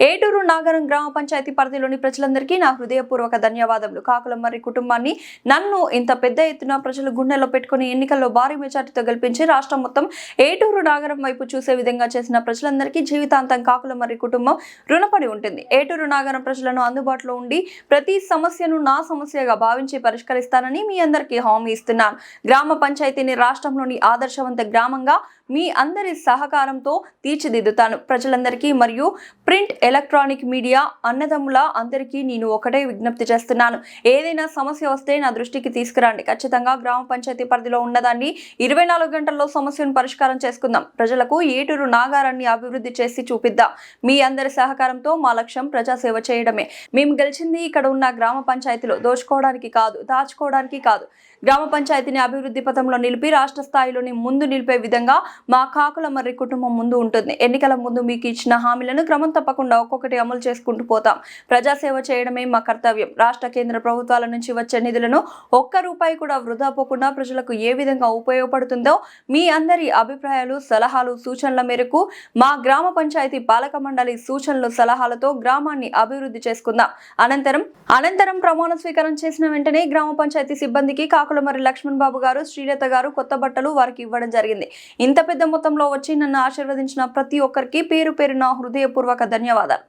ఏటూరు నాగరం గ్రామ పంచాయతీ పరిధిలోని ప్రజలందరికీ నా హృదయపూర్వక ధన్యవాదములు. కాకులమర్రి కుటుంబాన్ని నన్ను ఇంత పెద్ద ఎత్తున ప్రజలు గుండెల్లో పెట్టుకుని ఎన్నికల్లో భారీ మెజార్టీతో గెలిపించి రాష్ట్రం మొత్తం ఏటూరు నాగరం వైపు చూసే విధంగా చేసిన ప్రజలందరికీ జీవితాంతం కాకులమర్రి కుటుంబం రుణపడి ఉంటుంది. ఏటూరు నాగరం ప్రజలను అందుబాటులో ఉండి ప్రతి సమస్యను నా సమస్యగా భావించి పరిష్కరిస్తానని మీ అందరికీ హామీ ఇస్తున్నాను. గ్రామ పంచాయతీని రాష్ట్రంలోని ఆదర్శవంత గ్రామంగా మీ అందరి సహకారంతో తీర్చిదిద్దుతాను. ప్రజలందరికీ మరియు ప్రింట్ ఎలక్ట్రానిక్ మీడియా అన్నదమ్ముల అందరికీ నేను ఒకటే విజ్ఞప్తి చేస్తున్నాను. ఏదైనా సమస్య వస్తే నా దృష్టికి తీసుకురండి. ఖచ్చితంగా గ్రామ పంచాయతీ పరిధిలో ఉన్నదాన్ని 24 గంటల్లో సమస్యను పరిష్కారం చేసుకుందాం. ప్రజలకు ఏటూరు నాగారాన్ని అభివృద్ధి చేసి చూపిద్దాం. మీ అందరి సహకారంతో మా లక్ష్యం ప్రజాసేవ చేయడమే. మేము గెలిచింది ఇక్కడ ఉన్న గ్రామ పంచాయతీలో దోచుకోవడానికి కాదు, దాచుకోవడానికి కాదు. గ్రామ పంచాయతీని అభివృద్ధి పథంలో నిలిపి రాష్ట్ర స్థాయిలోని ముందు నిలిపే విధంగా మా కాకులమర్రి కుటుంబం ముందు ఉంటుంది. ఎన్నికల ముందు మీకు ఇచ్చిన హామీలను క్రమం తప్పకుండా ఒక్కొక్కటి అమలు చేసుకుంటూ పోతాం. ప్రజాసేవ చేయడమే మా కర్తవ్యం. రాష్ట్ర కేంద్ర ప్రభుత్వాల నుంచి వచ్చే నిధులను ఒక్క రూపాయి కూడా వృధా పోకుండా ప్రజలకు ఏ విధంగా ఉపయోగపడుతుందో మీ అందరి అభిప్రాయాలు, సలహాలు, సూచనల మేరకు మా గ్రామ పంచాయతీ పాలక మండలి సూచనలు, సలహాలతో గ్రామాన్ని అభివృద్ధి చేసుకుందాం. అనంతరం ప్రమాణ స్వీకారం చేసిన వెంటనే గ్రామ పంచాయతీ సిబ్బందికి కాకులమర్రి లక్ష్మణ్ బాబు గారు, శ్రీలత గారు కొత్త బట్టలు వారికి ఇవ్వడం జరిగింది. ఇంత పెద్ద మొత్తంలో వచ్చి నన్ను ఆశీర్వదించిన ప్రతి ఒక్కరికి పేరు పేరున హృదయపూర్వక ధన్యవాదాలు.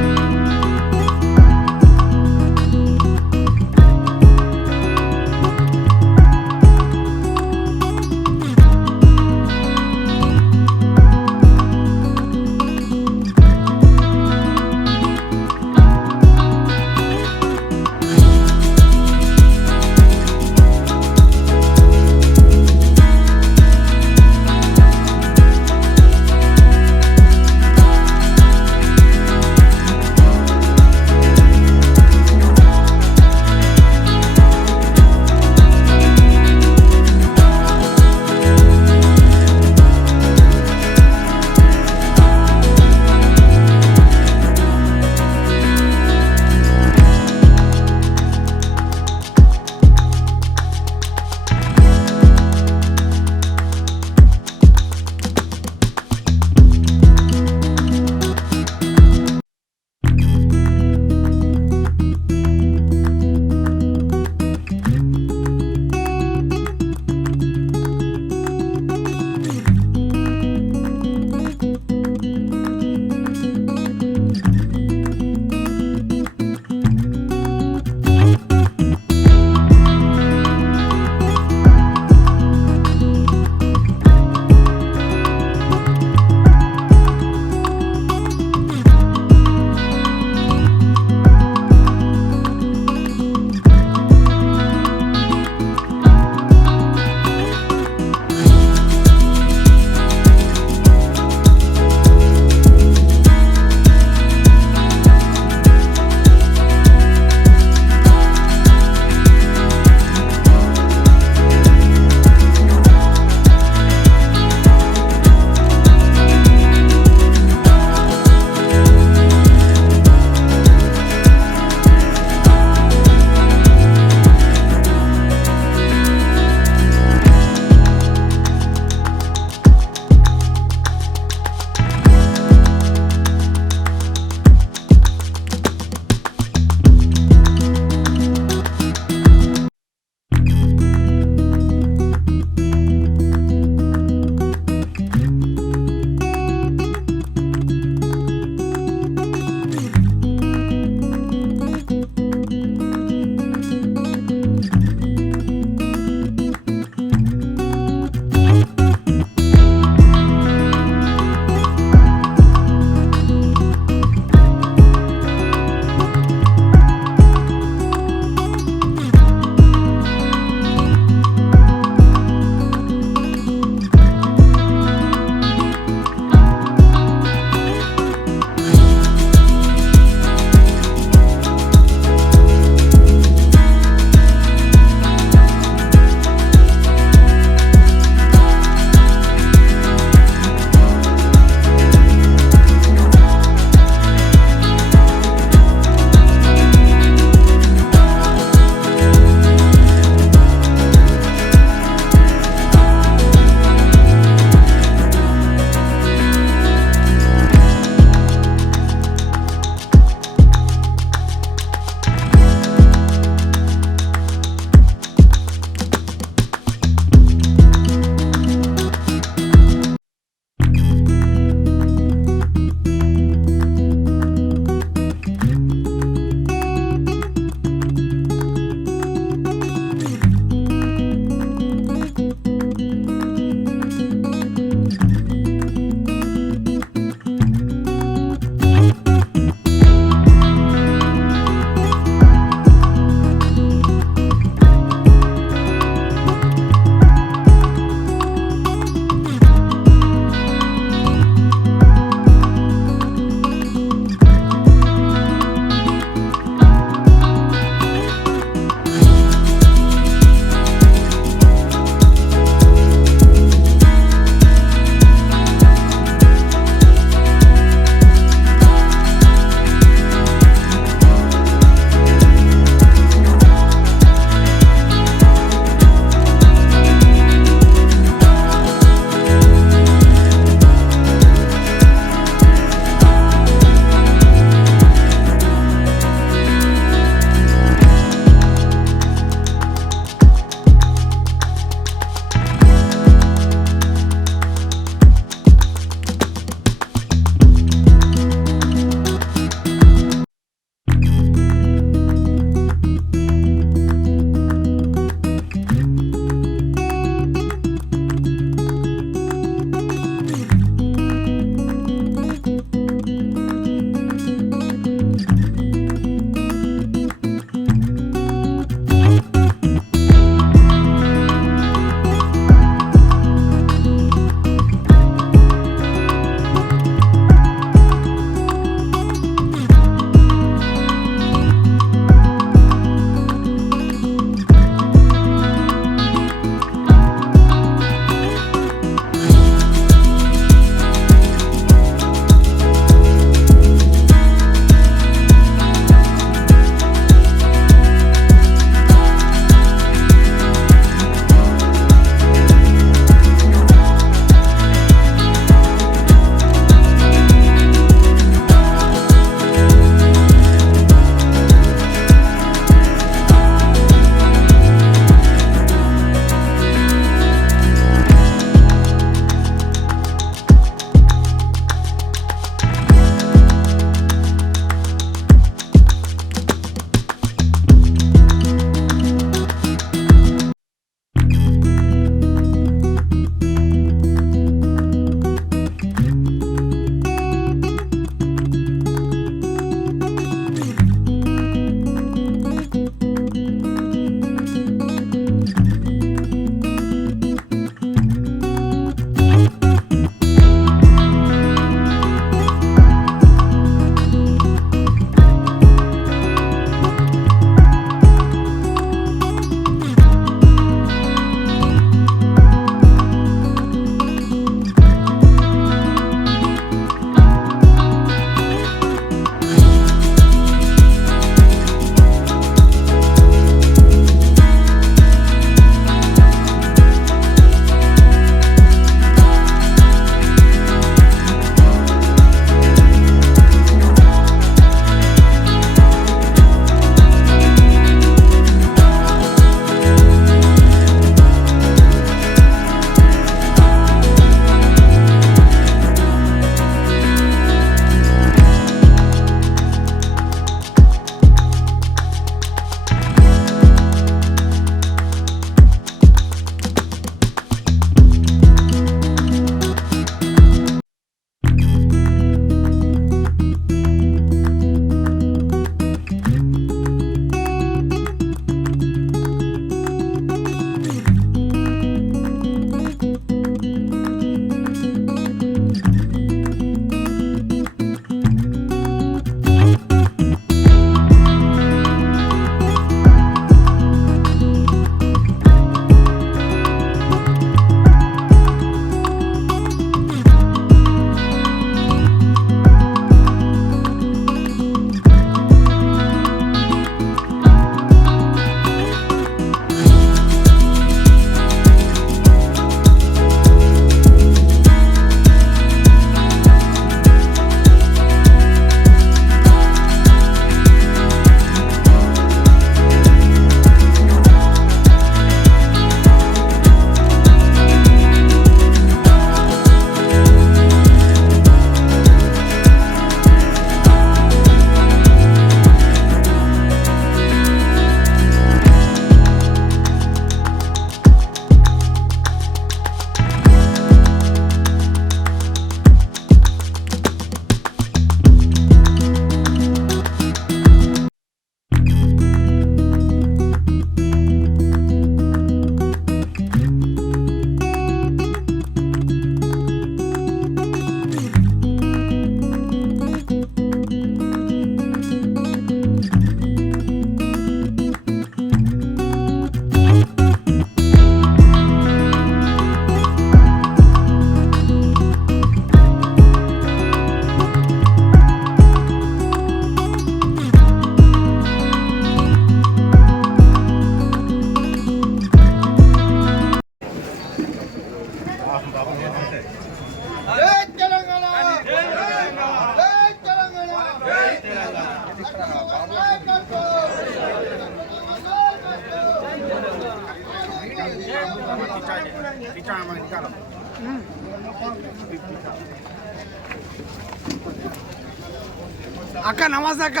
అక్క నమస్తే అక్క.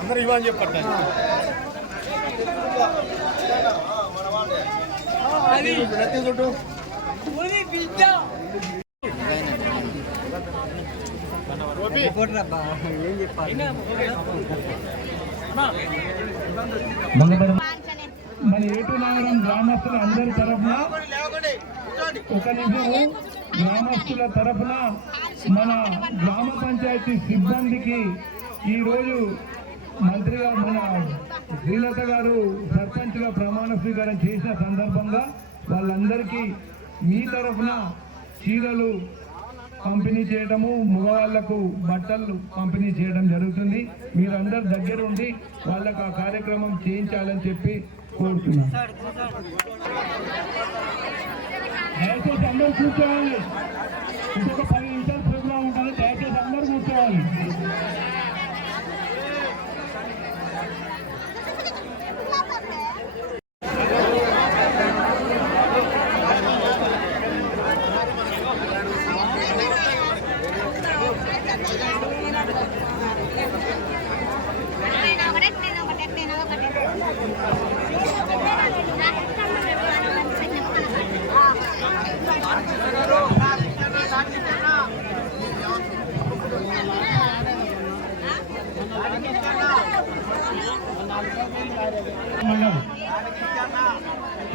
అందరూ ఇవ్వని చెప్పండి. మన ఏటునగరం గ్రామస్తుల అందరి తరఫున ఒక నిమిషం గ్రామస్తుల తరఫున మన గ్రామ పంచాయతీ సిబ్బందికి ఈరోజు మంత్రిగా మన శ్రీలత గారు సర్పంచ్గా ప్రమాణ స్వీకారం చేసిన సందర్భంగా వాళ్ళందరికీ మీ తరఫున చీరలు పంపిణీ చేయడము, మగవాళ్లకు బట్టలు పంపిణీ చేయడం జరుగుతుంది. మీరందరూ దగ్గరుండి వాళ్ళకు ఆ కార్యక్రమం చేయించాలని చెప్పి కోరుతున్నాను. దయచేసి అందరూ కూర్చోవాలి. ఇంకొక 10 నిమిషాలు ప్రోగ్రాం ఉంటుంది. దయచేసి అందరూ కూర్చోవాలి.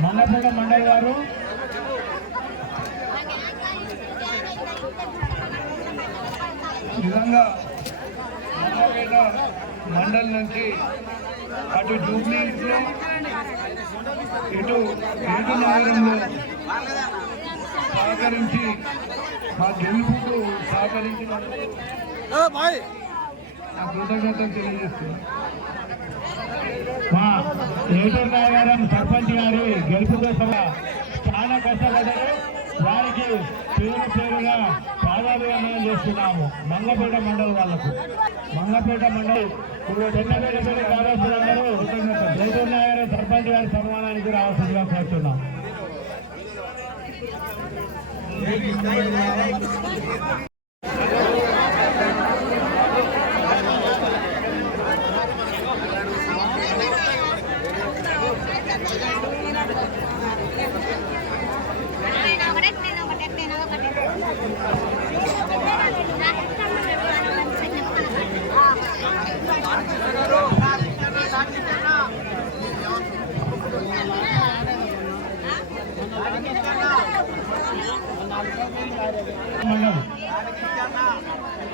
మండపేట మండలి గారు నిజంగా మండపేట మండలి నుంచి అటు జూబ్లీహిల్స్ లో ఇటు నగరంలో సహకరించి మా గెలుపుకు సహకరించిన నా కృతజ్ఞతలు తెలియజేస్తున్నాను. మా ఏటూరు సర్పంచ్ గారి గెలుపు కోసం చాలా కష్టపడ్డారు. వారికి పేరుగా పాదాభివందనం చేస్తున్నాము. మంగపేట మండలి వాళ్లకు, మంగపేట మండలి కార్యస్తులందరూ ఏటూరు సర్పంచ్ గారి సన్మానానికి రావాల్సిందిగా కోరుతున్నాం.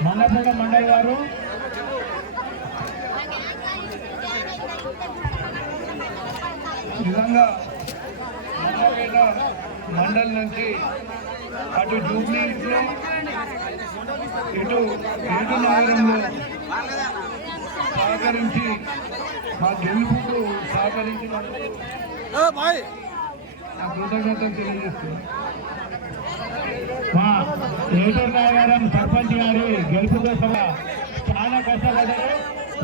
మండపేట మండలి గారు నిజంగా మండపేట మండలి నుంచి అటు జూబ్లీహిల్స్ లో ఇటు నగరంలో సహకరించి మా గెలుపుకు సహకరించిన నా కృతజ్ఞతలు తెలియజేస్తున్నాను. మా ఏటూరు సర్పంచ్ గారి గెలుపు కోసం చాలా కష్టపడ్డారు.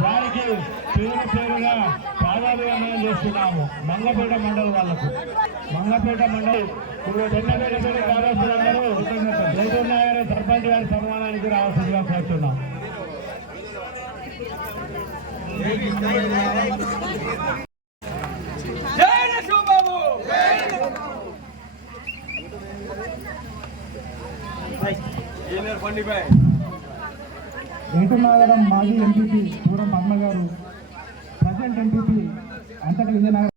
వారికి పేరుగా పాదాభివందనం చేస్తున్నాము. మంగపేట మండలి వాళ్లకు, మంగపేట మండలి కార్యస్తులందరూ ఏటూరు సర్పంచ్ గారి సన్మానానికి రావాల్సిందిగా కోరుతున్నాం. ఏటునగరం మాజీ ఎంపీపీ పూరం పద్మ గారు, ప్రజెంట్ ఎంపీపీ అంతటి విజయనగరం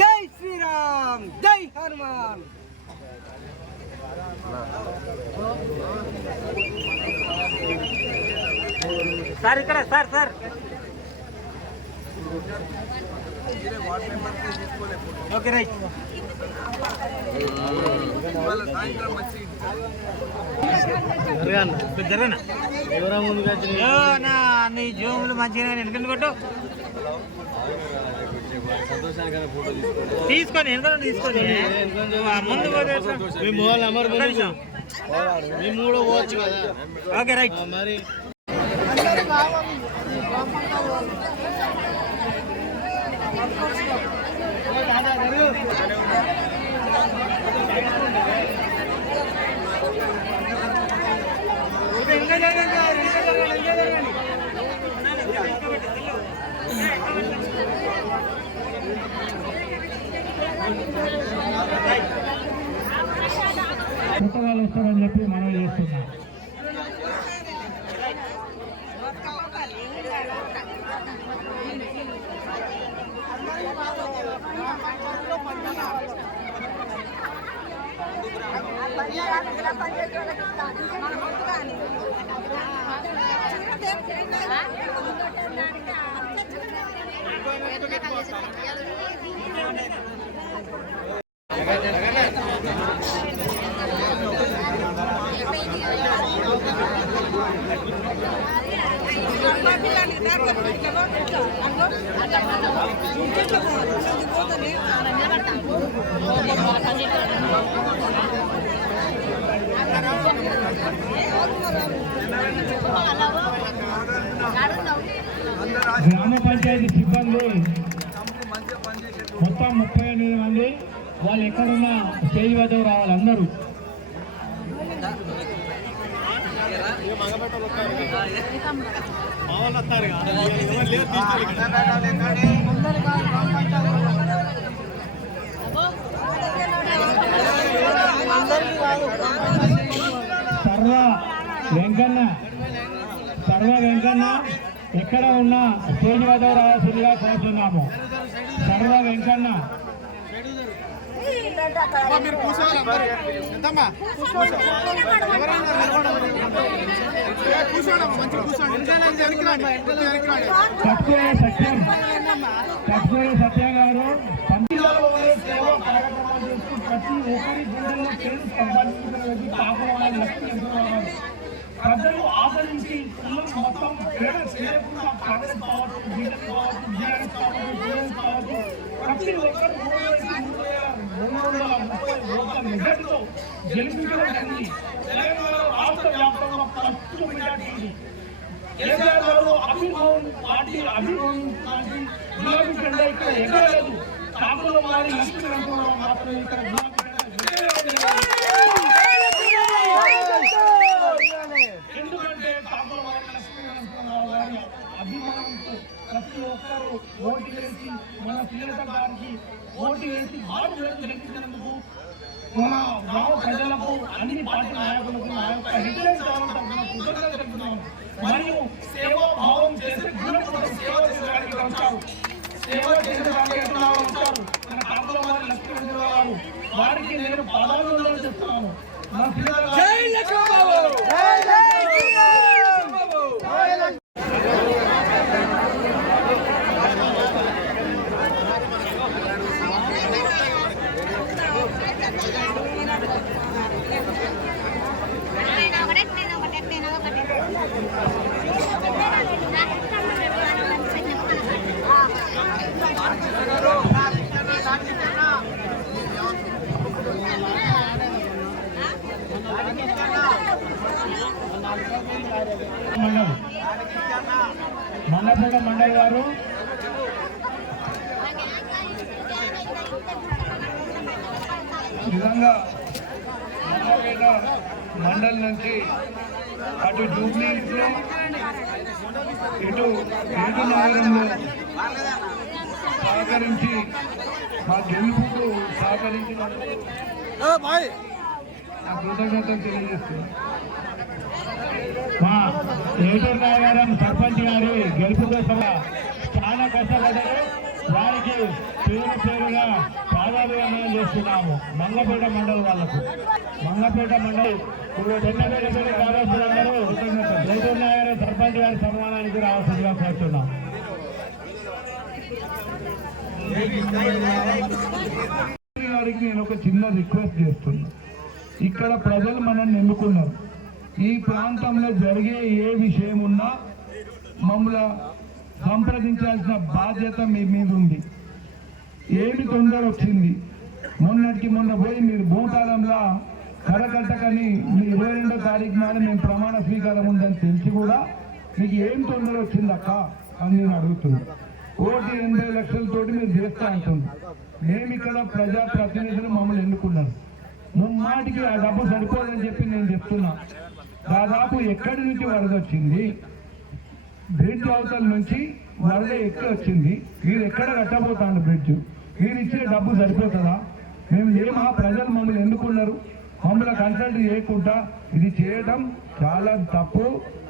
జై శ్రీరామ్, జై హనుమాన్. సార్ ఇక్కడ సార్ ఓకే రైట్. సాయంత్రం వచ్చి నీ జోములు మంచిగా వెనకండి కొట్టు తీసుకొని వెనక తీసుకొని ముందు మీ మొబైల్ నెంబర్ మీ మూడో పోవచ్చు కదా. ఓకే రైట్ మరి పుస్తకాలు వస్తారని చెప్పి మనం చేస్తున్నాం. గ్రామ పంచాయతీ సిబ్బంది మొత్తం 38 మంది. వాళ్ళు ఎక్కడున్నా స్టేజ్ వద్దకు రావాలి అందరూ. మా వాళ్ళు వస్తారు కదా, ఎవరు లేరు తీస్తారు ఇక్కడ. సర్వ వెంకన్న ఎక్కడ ఉన్నా స్టేజ్ వద్ద రావాల్సిందిగా కోరుతున్నాము. సర్వ వెంకన్న మీరు కూర్చోవాలి మరి. ఎంతమ్మా? కూర్చోండి మంచిగా కూర్చోండి. తక్కువ సత్యం గారు పంపిణీలో సేవా కార్యక్రమాలు చేస్తూ ప్రతి ఒక్కరి గుండెల్లో పేరు సంపాదించడానికి కాపాడాలని లక్ష్యం ప్రజలు ఆదరించి పిల్లలు మొత్తం పేద చేయకుండా కాంగ్రెస్ కావచ్చు, బీజేపీ కావచ్చు, బీఆర్ఎస్ కావచ్చు, టీఆర్ఎస్ కావచ్చు, ప్రతి ఒక్కరు 3,230 ఓట్ల మెజార్టీతో గెలిపించడం జరిగింది. తెలంగాణ రాష్ట్ర వ్యాప్తంగా ఫస్ట్ మెజార్టీ కేసీఆర్ గారు అభిమానం పార్టీ గులాబీ జెండా ఇక్కడ ఎగరలేదు. కాకుల వారి లక్ష్మీ రంగంలో మాత్రమే ఇక్కడ గులాబీ జెండా. ఎందుకంటే కాకుల వారి లక్ష్మీ రంగంరావు గారి అభిమానంతో ప్రతి ఒక్కరూ ఓటు వేసి మన శ్రీలత గారికి ఓటు వేసి భారీ గెలిపించినందుకు మన గ్రామ ప్రజలకు అన్ని పార్టీ నాయకులకు నా యొక్క హెడ్లైన్ తరఫున కృతజ్ఞతలు తెలుపుతున్నాను. మరియు సేవా భావం చేసే గుణపూర్వక సేవ చేయడానికి వస్తారు. సేవ చేయడానికి వస్తారు మన కాకుల వారి లక్ష్మీ గారు. వారికి నేను పదాలు చెప్తున్నాను. మంగపేట మండలి గారు నిజంగా మంగపేట మండలి నుంచి అటు జూబ్లీహిల్స్లో ఇటు నగరంలో సహకరించి మా గెలుపుకు సహకరించినందుకు నా కృతజ్ఞతలు తెలియజేస్తున్నాను. మా ఏటూరు నాయగారం సర్పంచ్ గారి గెలుపు కోసం చాలా కష్టపడ్డారు. వారికి పేరుగా పాదాభివందనం చేస్తున్నాము. మంగపేట మండలి వాళ్లకు మంగపేట మండలి చెన్నపేట కార్యస్తులందరూ ఏటూరు నాయగారం సర్పంచ్ గారి సన్మానానికి రావాల్సిందిగా కోరుతున్నాం. గారికి నేను ఒక చిన్న రిక్వెస్ట్ చేస్తున్నా. ఇక్కడ ప్రజలు మనల్ని ఎన్నుకున్నారు. ఈ ప్రాంతంలో జరిగే ఏ విషయం ఉన్నా మమ్మల్ని సంప్రదించాల్సిన బాధ్యత మీ మీద ఉంది. ఏమి తొందర వచ్చింది, మొన్నటికి మొన్న పోయి మీరు భూతాళంలో కరకట్టకని మీ 22వ తారీఖు నాడు మేము ప్రమాణ స్వీకారం ఉందని తెలిసి కూడా మీకు ఏం తొందర వచ్చింది అక్క అని నేను అడుగుతున్నాను. 180 లక్షలతోటి మీరు చేస్తా అంటున్నారు. మేము ఇక్కడ ప్రజాప్రతినిధులు మమ్మల్ని ఎన్నుకున్నారు. ముమ్మాటికి ఆ డబ్బు సరిపోదని చెప్పి నేను చెప్తున్నా. దాదాపు ఎక్కడి నుంచి వరద వచ్చింది, బ్రిడ్జ్ అవతల నుంచి వరద ఎక్కడ వచ్చింది, మీరు ఎక్కడ కట్టబోతాను బ్రిడ్జ్, మీరు ఇచ్చే డబ్బు సరిపోతుందా? మేము ఏమా ప్రజలు మమ్మల్ని ఎన్నుకున్నారు, మమ్మల్ని కన్సల్ట్ చేయకుండా ఇది చేయడం చాలా తప్పు,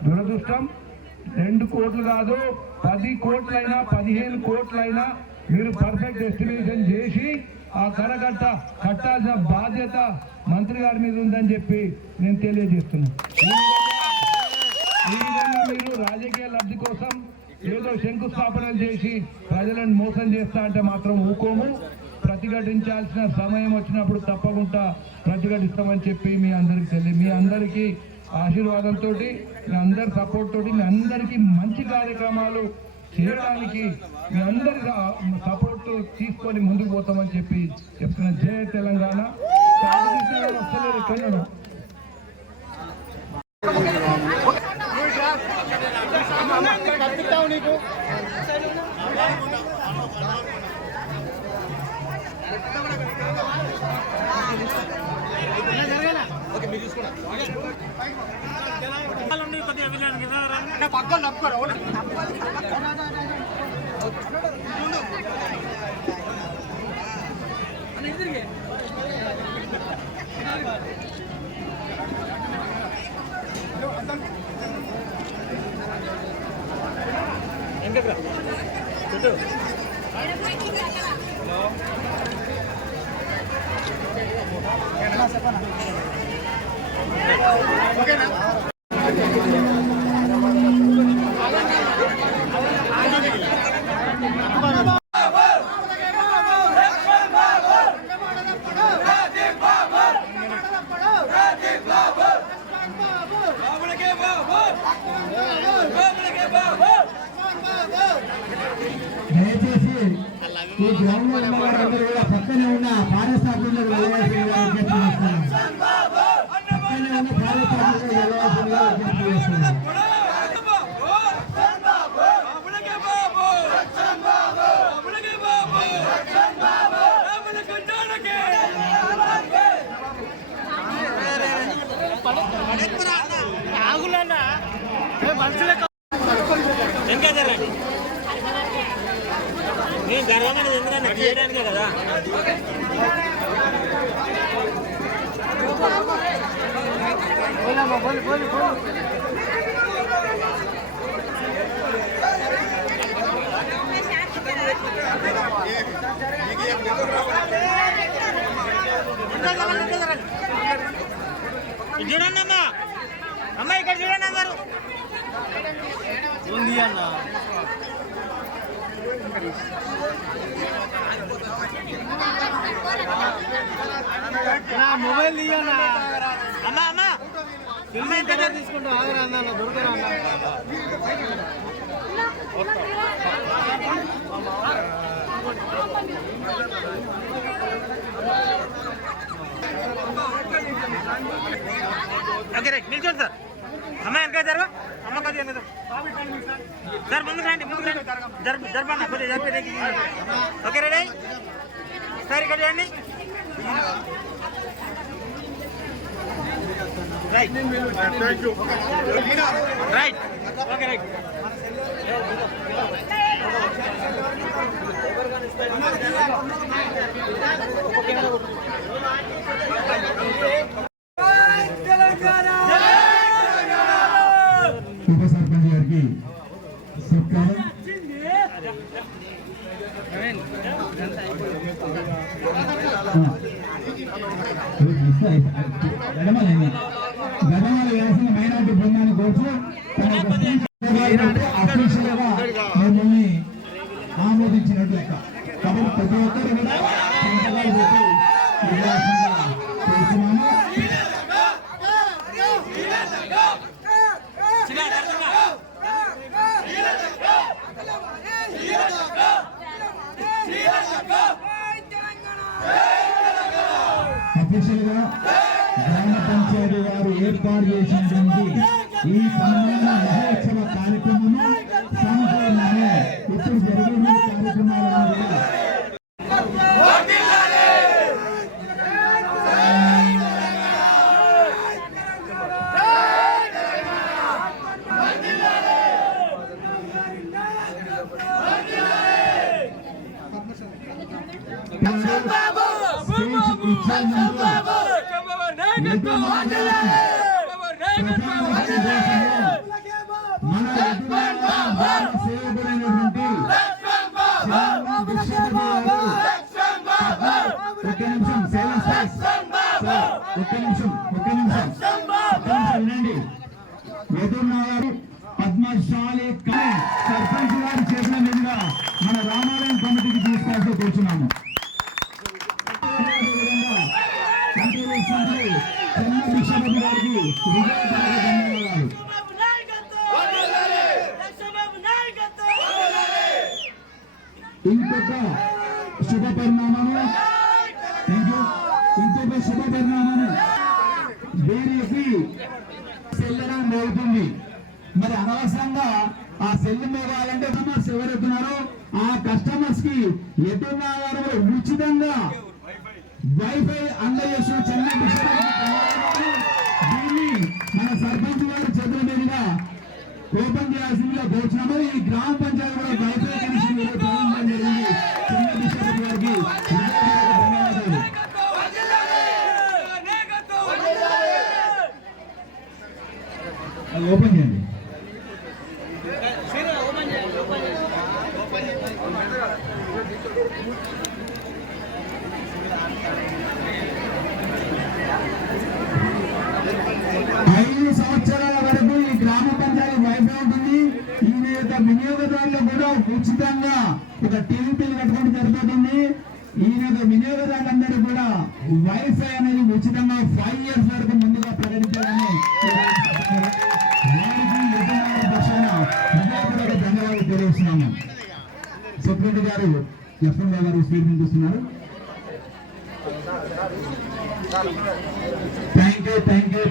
దురదృష్టం. 2 కోట్లు కాదు, 10 కోట్లైనా 15 కోట్లైనా మీరు పర్ఫెక్ట్ ఎస్టిమేషన్ చేసి ఆ కరకట్ట కట్టాల్సిన బాధ్యత మంత్రి గారి మీద ఉందని చెప్పి నేను తెలియజేస్తున్నాను. ఈ విధంగా మీరు రాజకీయ లబ్ధి కోసం ఏదో శంకుస్థాపనలు చేసి ప్రజలను మోసం చేస్తా అంటే మాత్రం ఊకోము. ప్రతిఘటించాల్సిన సమయం వచ్చినప్పుడు తప్పకుండా ప్రతిఘటిస్తామని చెప్పి మీ అందరికీ ఆశీర్వాదంతో, మీ అందరి సపోర్ట్ తోటి, మీ అందరికీ మంచి కార్యక్రమాలు చేయడానికి మీ అందరి సపోర్ట్ తీసుకొని ముందుకు పోతామని చెప్పి చెప్తున్నా. జై తెలంగాణ. వస్తలేదు కన్నడం. పక్కన తప్పుకోరు. ఎందుకు చుట్టూ ఓకేనా? దయచేసి ఈ గ్రౌండ్ లో ఉన్న వారందరూ కూడా పక్కనే ఉన్న ఫారెస్ట్ ఆఫీసులో వెళ్ళవలసిందిగా విజ్ఞప్తి చేస్తున్నాను. పక్కనే ఉన్న ఫారెస్ట్ ఆఫీసులో వెళ్ళవలసిందిగా విజ్ఞప్తి చేస్తున్నాను. ఇంకా జరగండి. నేను గర్వమైన ఎందుకంటే చేయడానికే కదా. చూడండి అమ్మా, అమ్మ ఇక్కడ చూడండి అందరు. ఉంది అన్న మొబైల్ తీయన్నా. అమ్మా అమ్మా తీసుకుంటా ఆగరా అన్న, దొరకరా అన్న. ఓకే రైట్, నిల్చోండి సార్. అమ్మ వెనక జరగ, అమ్మ కొద్దిగా వెనక సార్. ముందుకు రండి, ముందుకు రండి. జరపన్న కొద్దిగా జరిపి. ఓకే రెడీ సార్, ఇక్కడ చూడండి. Right right okay right. ఉప సర్పంచ్ గారికి సత్కారం. గతంలో వేసిన మైనార్టీ బృందాన్ని కోర్చు మిమ్మల్ని ఆమోదించినట్టు లెక్క. కాబట్టి ప్రతి ఒక్కరు కూడా సంతకాలు పెట్టి చేస్తున్నాము. స్పెషల్గా గ్రామ పంచాయతీ వారు ఏర్పాటు చేసినటువంటి ఈ సన్మాన మహోత్సవ కార్యక్రమము సంపూర్ణమే. ఇప్పుడు జరిగే కార్యక్రమాలను కూడా ఎదురున్నారు పద్మశాలి సర్పంచ్ గారి చేసిన మీదుగా మన రామాలయం కమిటీకి తీసుకొస్తూ కూర్చున్నాము. ఇంకొక శుభ పరిణామము వీరికి సెల్లడం మోగుతుంది. మరి అనవసరంగా ఆ సెల్ మోగాలంటే కస్టమర్స్ ఎవరెత్తున్నారో ఆ కస్టమర్స్ కి ఎటున్నా వారు ఉచితంగా వైఫై అందజేసిన చెన్నై దీన్ని మన సర్పంచ్ గారి చేతుల మీదుగా ఓపెన్ చేయాల్సిందిగా కోరుచున్నాము. ఈ గ్రామ పంచాయతీ కూడా వైఫై కనెక్షన్ ప్రారంభం జరిగింది. చెన్నై బిషప్ గారికి ధన్యవాదాలు. అది ఓపెన్ చేయండి. వినియోగదారులు కూడా ఉచితంగా ఒక టీవీ కట్టుకుంటూ జరుగుతుంది. ఈయన వినియోగదారులందరూ కూడా వైఫై అనేది ఉచితంగా 5 years వరకు ముందుగా ప్రకటించాలని ధన్యవాదాలు తెలియజేస్తున్నాము. సెక్రటరీ గారు ఎఫ్ఎం గారు స్వీకరించుస్తున్నారు.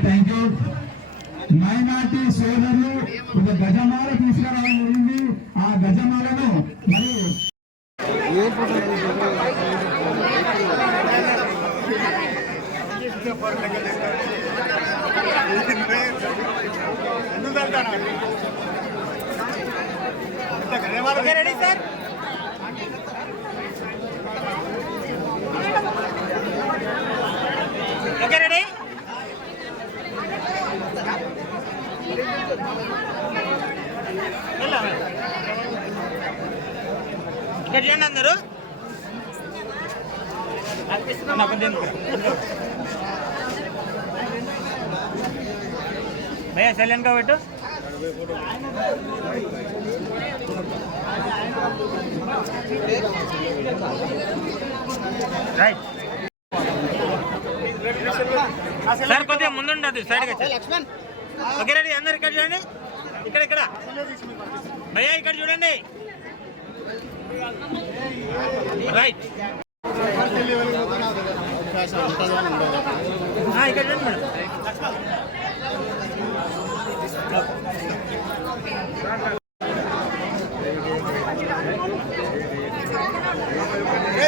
Thank you. మైనార్టీ సోదరులు ఒక గజమాల తీసుకురావడం జరిగింది. ఆ గజమాలను మరి రెడీ సార్. Okay ready. ఇక్కడ చేయండి అందరూ. భయ్యా సైలెంట్ గా పెట్టు. రైట్ సార్, కొద్దిగా ముందుండదు, సైడ్గా. ఓకే రెడీ అందరు. ఇక్కడ చూడండి, ఇక్కడ భయ్యా ఇక్కడ చూడండి. రైట్ ఇక్కడ చూడండి మేడం.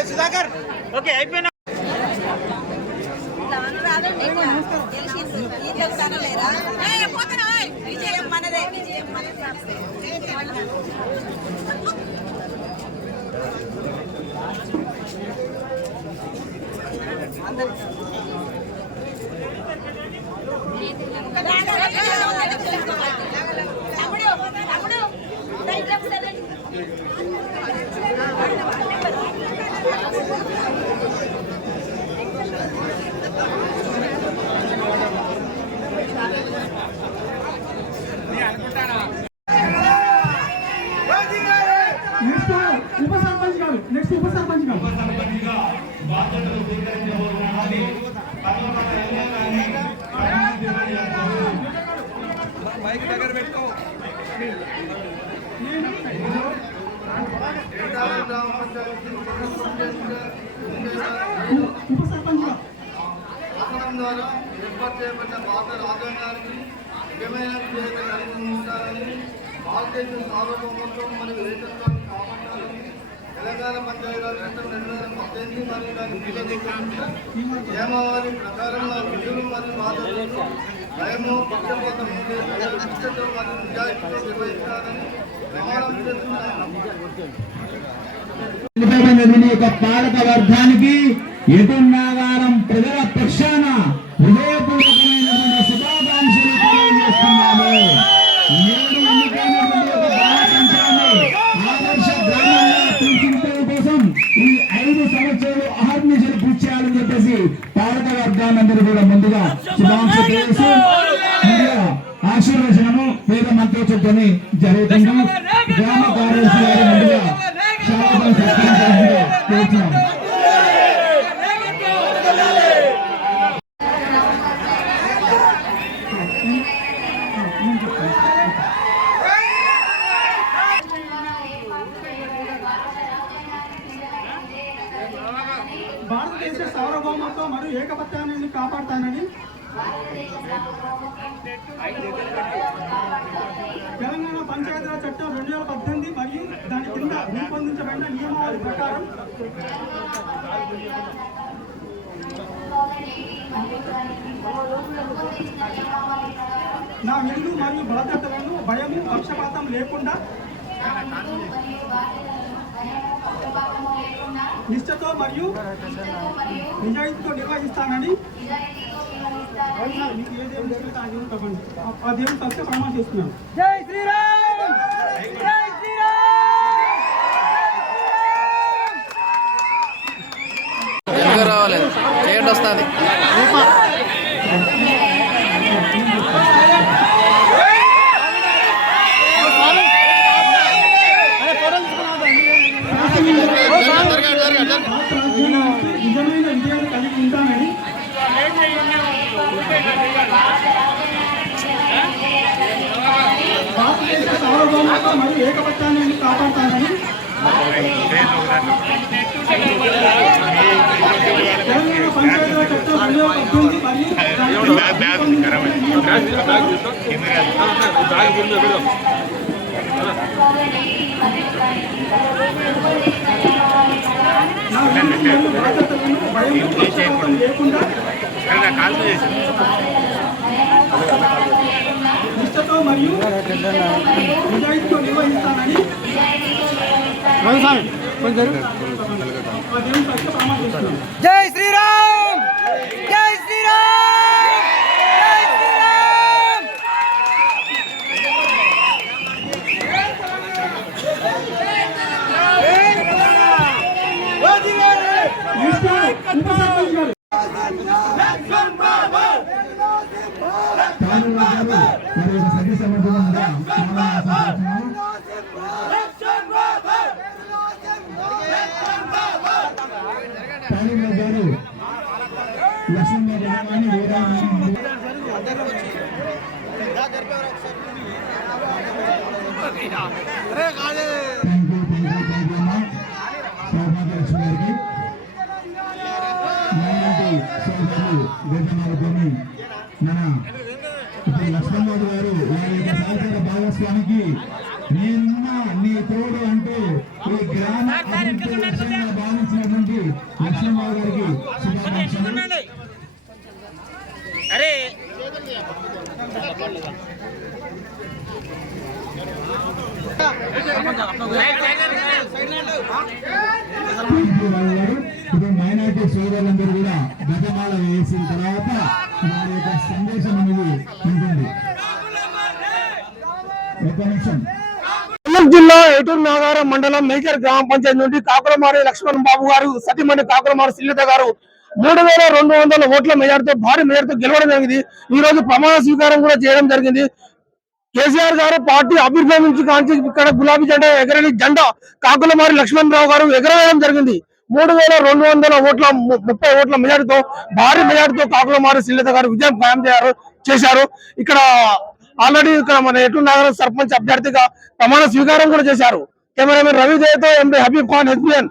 సుధాకర్ ఓకే అయిపోయినా. నెక్స్ట్ ఉప సర్పంచ్ గారు బాధ్యతలు స్వీకరించబోతున్నారని మైక్ దగ్గర పెట్టుకో. ఉప సర్పంచ్ శాసనం ద్వారా ఏర్పాటు చేయబడిన భారత రాజ్యాంగానికి నిజమైన విధేయత కలిగి ఉండాలని, భారతదేశ సార్వభౌమత్వం మరియు ఏకత్వాన్ని కాపాడాలని, తెలంగాణ పంచాయతీరాజ్ చట్టం 2018 మరియు దాని నియమావళి ప్రకారం నా విధులు మరియు బాధ్యతలను భయము, పక్షపాతము లేకుండా నిష్ఠతో మరియు నిజాయితీతో నిర్వహించాలని ప్రమాణం చేస్తున్నాను. పాలక వర్గానికి ఎటున్నాగారం ప్రజల పక్షాన హృదయపూర్వకమైనటువంటి శుభాకాంక్షలు తెలియజేస్తున్నాము. నేడు ఎన్నికైనటువంటి ఒక గ్రామ పంచాయతీ ఆదర్శ గ్రామంగా తీర్చిదిద్దడం కోసం ఈ 5 సంవత్సరాలు అహర్నిశలు కృషి చేయాలని చెప్పేసి పాలక వర్గాలందరూ కూడా ముందుగా శుభాకాంక్షలు తెలియజేస్తూ ఆశీర్వచనము పేద మంత్రోత్సవంతో జరుగుతుంది. గ్రామ కార్యదర్శి గారు ముందుగా స్వాగతం సత్కరించాలని కోరుతున్నాము. భారతదేశ సార్వభౌమత్వం మరియు ఏకపత్యాన్ని కాపాడుతానని, తెలంగాణ పంచాయతీరాజ్ చట్టం 2018 మరియు దాని కింద రూపొందించబడిన నియమావళి ప్రకారం నా విధులు మరియు బాధ్యతలను భయము, పక్షపాతం లేకుండా నిష్ఠతో మరియు నిజాయితీతో నిర్వహిస్తానని మీకు ఏ దేవుని ఇష్టమైతే ఆ దేవుని తప్పండి. ఆ దేవుని తప్పే ప్రమాణం చేస్తున్నాను. జై శ్రీరామ్, జై శ్రీరామ్. రావాలి చేయండి వస్తుంది. నిజమైన విజయాన్ని కలిగి ఉంటానని, భారతదేశ సార్వభౌమత్వం మరియు ఏకపత్యాన్ని కాపాడుతానని, తెలంగాణ పంచాయతీరాజ్ చట్టం 2018 మరియు నా విధులు బాధ్యతలను భయం, పక్షపాతం లేకుండా నిష్ఠతో మరియు నిజాయితీతో నిర్వహిస్తానని ఆ దేవుని పట్ల ప్రమాణం చేస్తున్నాను. జై శ్రీరామ్, జై శ్రీరామ్, జై శ్రీరామ్. సభ్య సమర్థంగా గారు లక్ష్మీ లక్ష్మణ్ గారు వారి యొక్క సహకార భాగస్వామికి నేనున్నా నీ తోడు అంటూ ఈ గ్రామ అభివృద్ధి లక్ష్యంగా భావించినటువంటి లక్ష్మణ్ గారికి శుభాకాంక్షలు. ఇప్పుడు మైనార్టీ సోదరులందరూ కూడా గజమాల వేసిన తర్వాత వారి యొక్క సందేశం అనేది ఉంటుంది. ఒక్క నిమిషం. జిల్లా ఏటూరు నాగారం మండలం మేజర్ గ్రామ పంచాయతీ నుండి కాకులమారి లక్ష్మణ్ బాబు గారు, సతీమణి కాకులమారి శ్రీలత గారు 3200 ఓట్ల మెజార్టీతో భారీ మెజార్టీతో గెలవడం జరిగింది. ఈ రోజు ప్రమాణ స్వీకారం కూడా చేయడం జరిగింది. కేసీఆర్ గారు పార్టీ ఆవిర్భవించి కాంచి ఇక్కడ గులాబీ జెండా ఎగరని జెండా కాకులమారి లక్ష్మణ్ రావు గారు ఎగరవేయడం జరిగింది. 3200 ఓట్ల 30 ఓట్ల మెజార్టీతో భారీ మెజార్టీతో కాకులమారి శ్రీలత గారు విజయం ఖాయం చేశారు. ఇక్కడ ఆల్రెడీ ఇక్కడ మన ఏటూరు నాగారం సర్పంచ్ అభ్యర్థిగా ప్రమాణ స్వీకారం కూడా చేశారు. కెమెరామెన్ రవిదేతో ఎండి హబీబ్ ఖాన్, ఎస్బిఎన్.